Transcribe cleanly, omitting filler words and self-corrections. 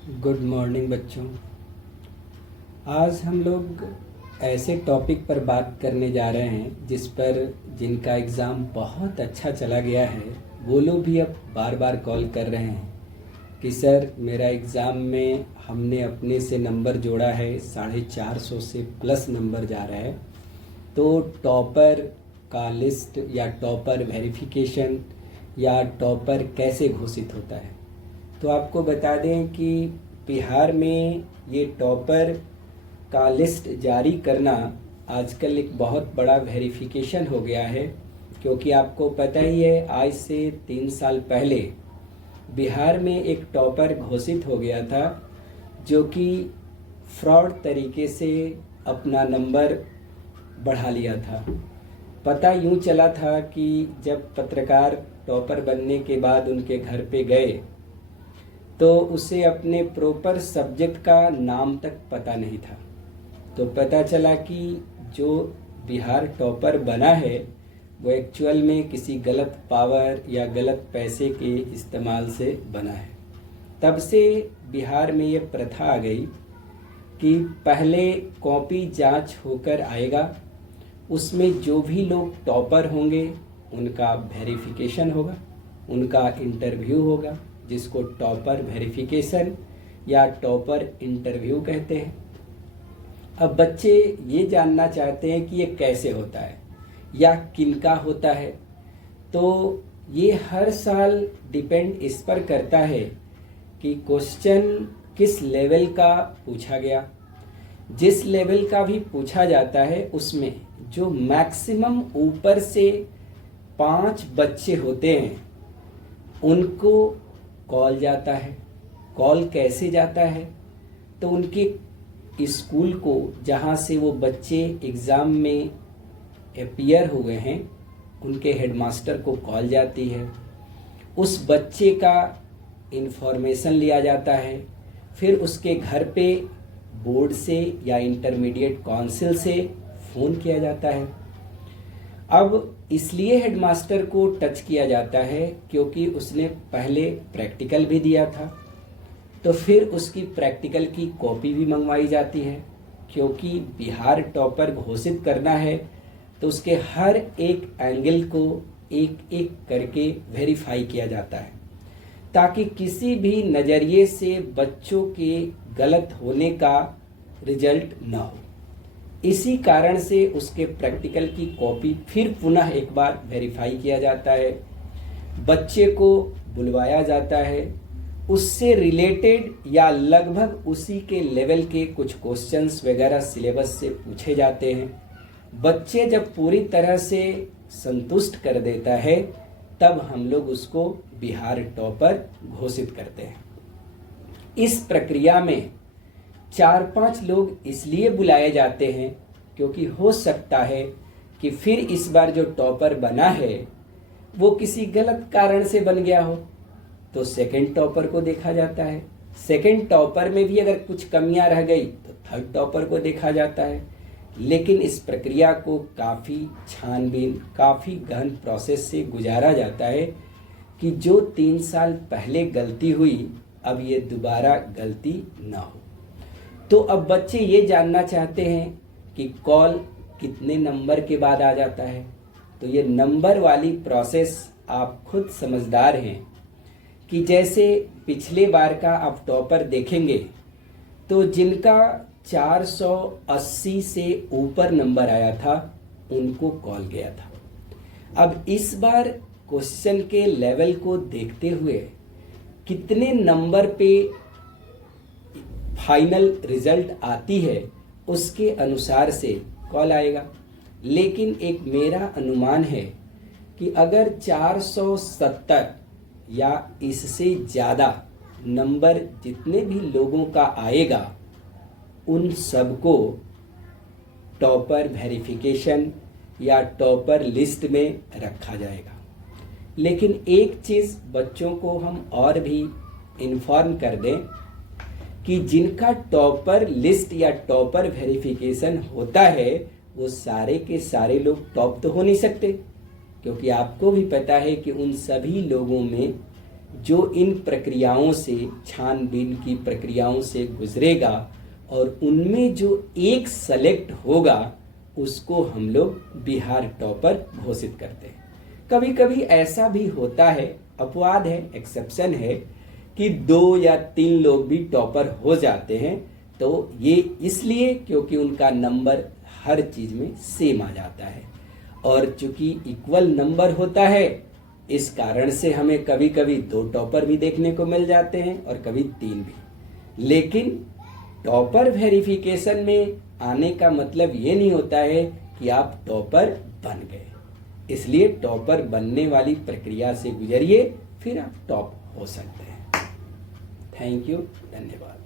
Good morning बच्चों। आज हम लोग ऐसे टॉपिक पर बात करने जा रहे हैं जिनका एग्ज़ाम बहुत अच्छा चला गया है। वो लोग भी अब बार बार कॉल कर रहे हैं कि सर मेरा एग्ज़ाम में हमने अपने से नंबर जोड़ा है, 450 से प्लस नंबर जा रहा है, तो टॉपर का लिस्ट या टॉपर वेरिफिकेशन या टॉपर कैसे घोषित होता है। तो आपको बता दें कि बिहार में ये टॉपर का लिस्ट जारी करना आजकल एक बहुत बड़ा वेरिफिकेशन हो गया है, क्योंकि आपको पता ही है आज से 3 साल पहले बिहार में एक टॉपर घोषित हो गया था जो कि फ्रॉड तरीके से अपना नंबर बढ़ा लिया था। पता यूं चला था कि जब पत्रकार टॉपर बनने के बाद उनके घर पे गए तो उसे अपने प्रॉपर सब्जेक्ट का नाम तक पता नहीं था। तो पता चला कि जो बिहार टॉपर बना है वो एक्चुअल में किसी गलत पावर या गलत पैसे के इस्तेमाल से बना है। तब से बिहार में ये प्रथा आ गई कि पहले कॉपी जांच होकर आएगा, उसमें जो भी लोग टॉपर होंगे उनका वेरिफिकेशन होगा, उनका इंटरव्यू होगा, जिसको टॉपर वेरिफिकेशन या टॉपर इंटरव्यू कहते हैं। अब बच्चे ये जानना चाहते हैं कि ये कैसे होता है या किनका होता है। तो ये हर साल डिपेंड इस पर करता है कि क्वेश्चन किस लेवल का पूछा गया। जिस लेवल का भी पूछा जाता है उसमें जो मैक्सिमम ऊपर से 5 बच्चे होते हैं उनको कॉल जाता है। कॉल कैसे जाता है? तो उनके स्कूल को जहाँ से वो बच्चे एग्ज़ाम में अपीयर हुए हैं उनके हेडमास्टर को कॉल जाती है। उस बच्चे का इंफॉर्मेशन लिया जाता है, फिर उसके घर पे बोर्ड से या इंटरमीडिएट काउंसिल से फ़ोन किया जाता है। अब इसलिए हेडमास्टर को टच किया जाता है क्योंकि उसने पहले प्रैक्टिकल भी दिया था, तो फिर उसकी प्रैक्टिकल की कॉपी भी मंगवाई जाती है। क्योंकि बिहार टॉपर घोषित करना है तो उसके हर एक एंगल को एक एक करके वेरीफाई किया जाता है, ताकि किसी भी नज़रिए से बच्चों के गलत होने का रिजल्ट न हो। इसी कारण से उसके प्रैक्टिकल की कॉपी फिर पुनः एक बार वेरीफाई किया जाता है, बच्चे को बुलवाया जाता है, उससे रिलेटेड या लगभग उसी के लेवल के कुछ क्वेश्चंस वगैरह सिलेबस से पूछे जाते हैं। बच्चे जब पूरी तरह से संतुष्ट कर देता है तब हम लोग उसको बिहार टॉपर घोषित करते हैं। इस प्रक्रिया में 4-5 लोग इसलिए बुलाए जाते हैं क्योंकि हो सकता है कि फिर इस बार जो टॉपर बना है वो किसी गलत कारण से बन गया हो, तो सेकंड टॉपर को देखा जाता है। सेकंड टॉपर में भी अगर कुछ कमियां रह गई तो थर्ड टॉपर को देखा जाता है। लेकिन इस प्रक्रिया को काफ़ी छानबीन, काफ़ी गहन प्रोसेस से गुजारा जाता है कि जो 3 साल पहले गलती हुई अब ये दोबारा गलती ना हो। तो अब बच्चे ये जानना चाहते हैं कि कॉल कितने नंबर के बाद आ जाता है। तो ये नंबर वाली प्रोसेस आप खुद समझदार हैं कि जैसे पिछले बार का आप टॉपर देखेंगे तो जिनका 480 से ऊपर नंबर आया था उनको कॉल गया था। अब इस बार क्वेश्चन के लेवल को देखते हुए कितने नंबर पे फाइनल रिजल्ट आती है उसके अनुसार से कॉल आएगा। लेकिन एक मेरा अनुमान है कि अगर 470 या इससे ज़्यादा नंबर जितने भी लोगों का आएगा उन सबको टॉपर वेरिफिकेशन या टॉपर लिस्ट में रखा जाएगा। लेकिन एक चीज़ बच्चों को हम और भी इन्फॉर्म कर दें कि जिनका टॉपर लिस्ट या टॉपर वेरिफिकेशन होता है वो सारे के सारे लोग टॉप तो हो नहीं सकते, क्योंकि आपको भी पता है कि उन सभी लोगों में जो इन प्रक्रियाओं से, छानबीन की प्रक्रियाओं से गुजरेगा और उनमें जो एक सेलेक्ट होगा उसको हम लोग बिहार टॉपर घोषित करते हैं। कभी कभी ऐसा भी होता है, अपवाद है, एक्सेप्शन है, कि 2 या 3 लोग भी टॉपर हो जाते हैं। तो ये इसलिए क्योंकि उनका नंबर हर चीज में सेम आ जाता है, और चूंकि इक्वल नंबर होता है इस कारण से हमें कभी कभी 2 टॉपर भी देखने को मिल जाते हैं और कभी 3 भी। लेकिन टॉपर वेरिफिकेशन में आने का मतलब ये नहीं होता है कि आप टॉपर बन गए। इसलिए टॉपर बनने वाली प्रक्रिया से गुजरिए, फिर आप टॉप हो सकते हैं। थैंक यू, धन्यवाद।